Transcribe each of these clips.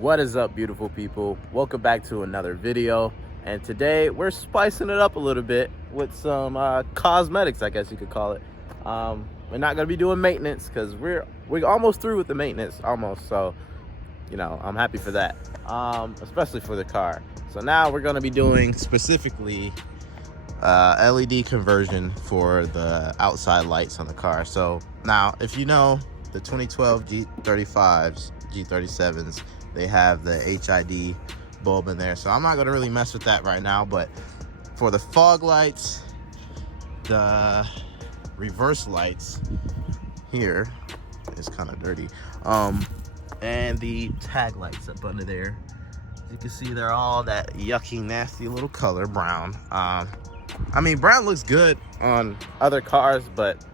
What is up, beautiful people? Welcome back to another video, and today we're spicing it up a little bit with some cosmetics, I guess you could call it. We're not gonna be doing maintenance because we're almost through with the maintenance, almost. So, you know, I'm happy for that, especially for the car. So now we're gonna be doing specifically LED conversion for the outside lights on the car. So now, if you know the 2012 G35s, G37s, they have the HID bulb in there, so I'm not gonna really mess with that right now. But for the fog lights, the reverse lights here is kind of dirty, and the tag lights up under there, as you can see, they're all that yucky, nasty little color, brown. I mean, brown looks good on other cars, but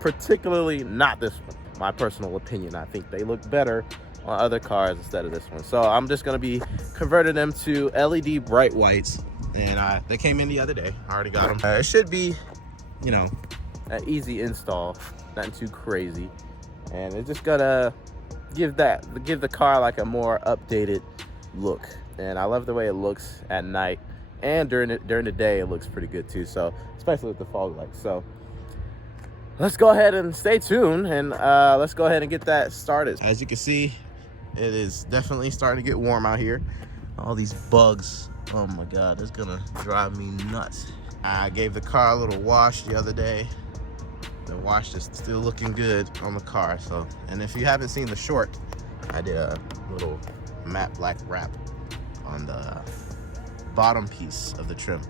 particularly not this one. My personal opinion, I think they look better on other cars instead of this one. So I'm just gonna be converting them to LED bright whites, and they came in the other day. I already got them. It should be, you know, an easy install, nothing too crazy, and it's just gonna give the car like a more updated look. And I love the way it looks at night, and during the day it looks pretty good too. So especially with the fog lights. So let's go ahead and stay tuned, and let's go ahead and get that started. As you can see, it is definitely starting to get warm out here. All these bugs, oh my god, it's gonna drive me nuts. I gave the car a little wash the other day. The wash is still looking good on the car. So, and if you haven't seen the short, I did a little matte black wrap on the bottom piece of the trim.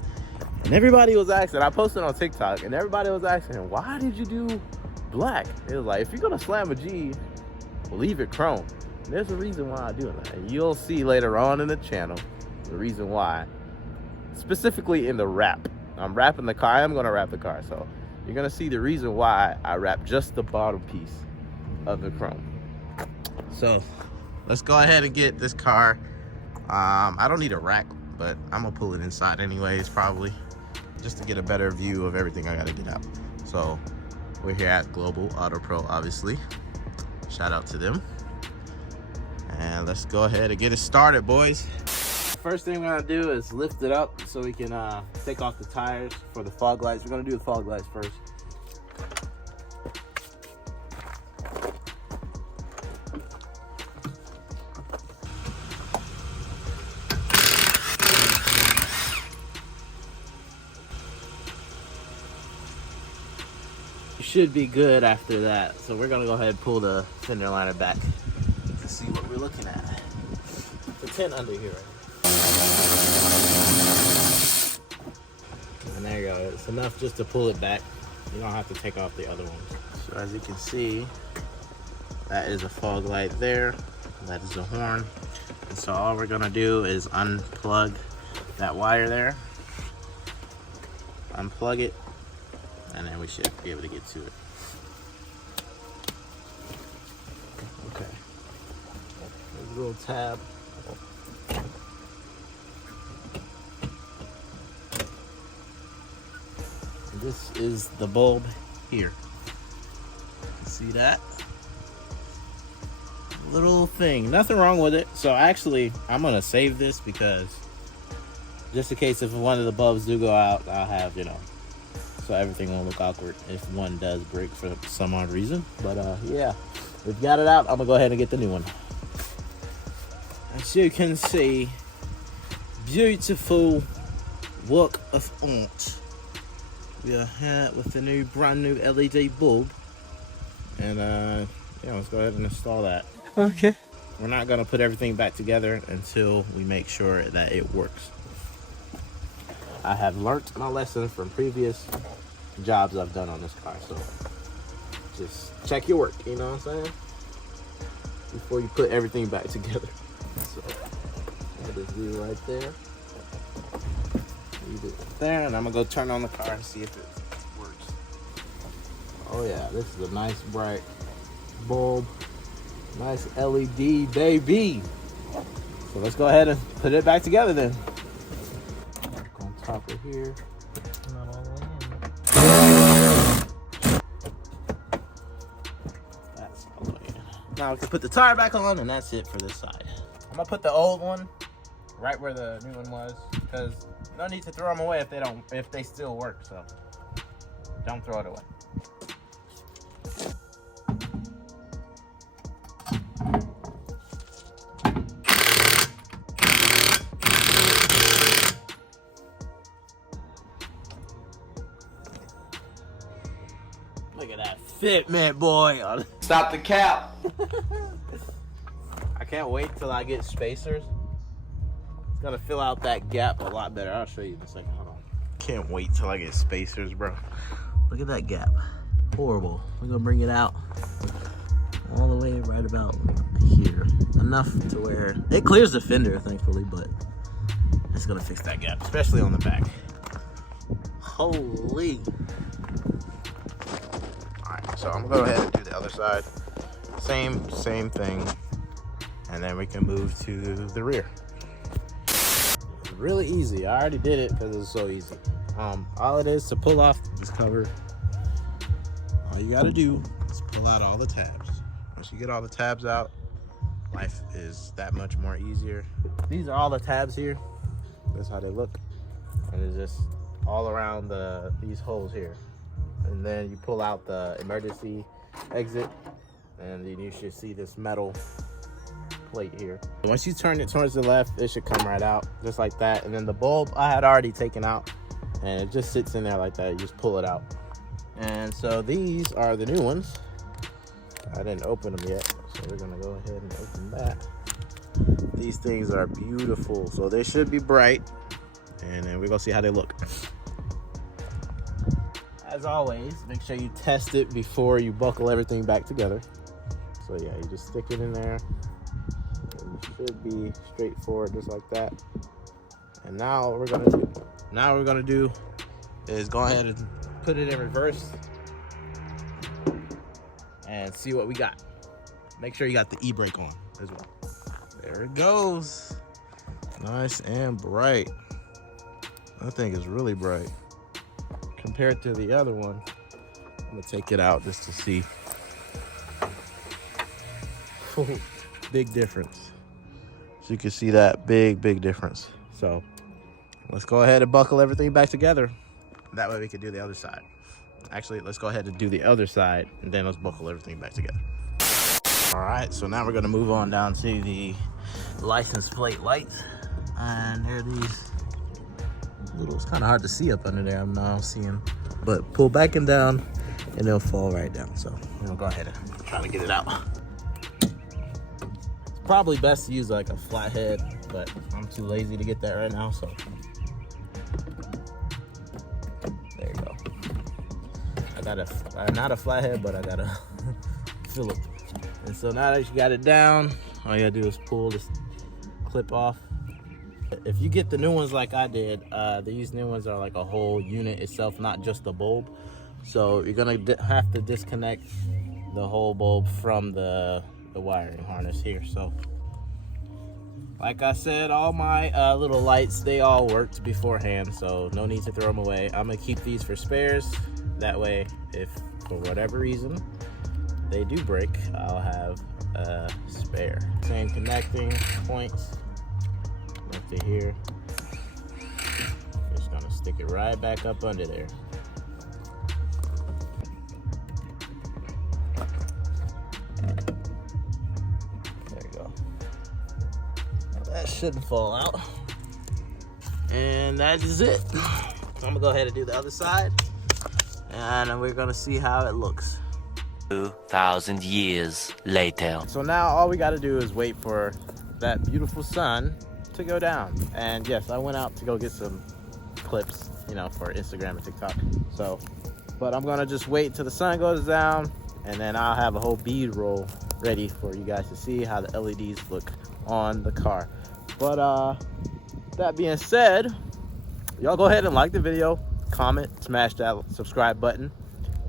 And everybody was asking, I posted on TikTok, and everybody was asking, why did you do black? It was like, if you're gonna slam a G, leave it chrome. And there's a reason why I'm doing that, and you'll see later on in the channel the reason why. Specifically in the wrap, I'm wrapping the car. I am gonna wrap the car, so you're gonna see the reason why I wrap just the bottom piece of the chrome. So let's go ahead and get this car. I don't need a rack, but I'm gonna pull it inside anyways, probably, just to get a better view of everything I gotta get out. So we're here at Global Auto Pro, obviously. Shout out to them. And let's go ahead and get it started, boys. First thing we're gonna do is lift it up so we can take off the tires for the fog lights. We're gonna do the fog lights first. Should be good after that. So we're gonna go ahead and pull the fender liner back to see what we're looking at. The tint under here. And there you go. It's enough just to pull it back. You don't have to take off the other ones. So as you can see, that is a fog light there. That is a horn. And so all we're gonna do is unplug that wire there. Unplug it. And then we should be able to get to it. Okay. There's a little tab. And this is the bulb here. You see that? Little thing. Nothing wrong with it. So actually, I'm gonna save this because just in case if one of the bulbs do go out, I'll have, you know, so everything won't look awkward if one does break for some odd reason. But yeah, we've got it out. I'm gonna go ahead and get the new one. As you can see, beautiful work of art. We are here with the new, brand new LED bulb, and yeah, let's go ahead and install that. Okay. We're not gonna put everything back together until we make sure that it works. I have learnt my lesson from previous jobs I've done on this car, so just check your work, you know what I'm saying? Before you put everything back together. So that is you right there. Leave it there, and I'm gonna go turn on the car and see if it works. Oh yeah, this is a nice bright bulb, nice LED, baby. So let's go ahead and put it back together then. Top of here. Not all the way in. That's all the way in. Now we can put the tire back on, and that's it for this side. I'm gonna put the old one right where the new one was, because no need to throw them away if they still work. So don't throw it away. Look at that fitment, boy. Stop the cap. I can't wait till I get spacers. It's gonna fill out that gap a lot better. I'll show you in a second. Hold on. Can't wait till I get spacers, bro. Look at that gap. Horrible. We're gonna bring it out all the way right about here. Enough to where it clears the fender, thankfully, but it's gonna fix that gap, especially on the back. Holy. Alright, so I'm gonna go ahead and do the other side. Same thing. And then we can move to the rear. It's really easy. I already did it because it's so easy. All it is to pull off this cover, all you gotta do is pull out all the tabs. Once you get all the tabs out, life is that much more easier. These are all the tabs here. That's how they look. And it's just all around these holes here. And then you pull out the emergency exit, and then you should see this metal plate here. Once you turn it towards the left, it should come right out just like that. And then the bulb I had already taken out, and it just sits in there like that. You just pull it out. And so these are the new ones. I didn't open them yet, so we're gonna go ahead and open that. These things are beautiful, so they should be bright, and then we're gonna see how they look. As always, make sure you test it before you buckle everything back together. So yeah, you just stick it in there. It should be straightforward, just like that. And now what we're gonna do is go ahead and put it in reverse and see what we got. Make sure you got the e-brake on as well. There it goes. Nice and bright. That thing is really bright compared to the other one. I'm gonna take it out just to see. Big difference. So you can see that big difference. So let's go ahead and buckle everything back together. That way we can do the other side. Actually, let's go ahead and do the other side, and then let's buckle everything back together. All right, so now we're gonna move on down to the license plate lights. And there are these little, it's kind of hard to see up under there. I'm not seeing, but pull back and down, and they'll fall right down. So we're gonna go ahead and try to get it out. Probably best to use like a flathead, but I'm too lazy to get that right now, so there you go. I got not a flathead, but I got a Phillip. And so now that you got it down, all you gotta do is pull this clip off. If you get the new ones like I did, these new ones are like a whole unit itself, not just the bulb. So you're gonna have to disconnect the whole bulb from the wiring harness here. So like I said, all my little lights, they all worked beforehand, so no need to throw them away. I'm gonna keep these for spares. That way, if for whatever reason they do break, I'll have a spare. Same connecting points up to here. Just gonna stick it right back up under there. That shouldn't fall out. And that is it. So I'm gonna go ahead and do the other side, and we're gonna see how it looks. 2,000 years later. So now all we gotta do is wait for that beautiful sun to go down. And yes, I went out to go get some clips, you know, for Instagram and TikTok. So, but I'm gonna just wait till the sun goes down, and then I'll have a whole bead roll ready for you guys to see how the LEDs look on the car. But that being said, y'all go ahead and like the video, comment, smash that subscribe button,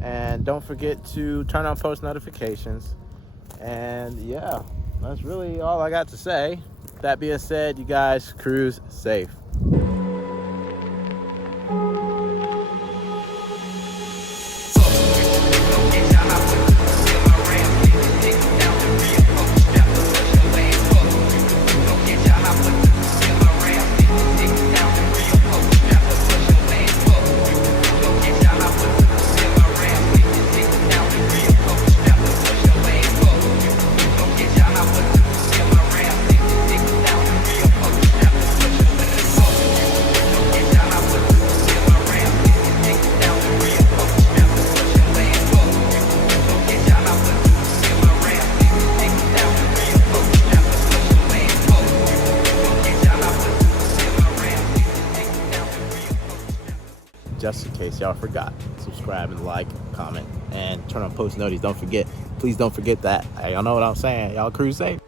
and don't forget to turn on post notifications. And yeah, that's really all I got to say. That being said, you guys cruise safe. just in case y'all forgot, subscribe and like, comment, and turn on post notifications. Don't forget, please don't forget that. Y'all know what I'm saying. Y'all cruise safe.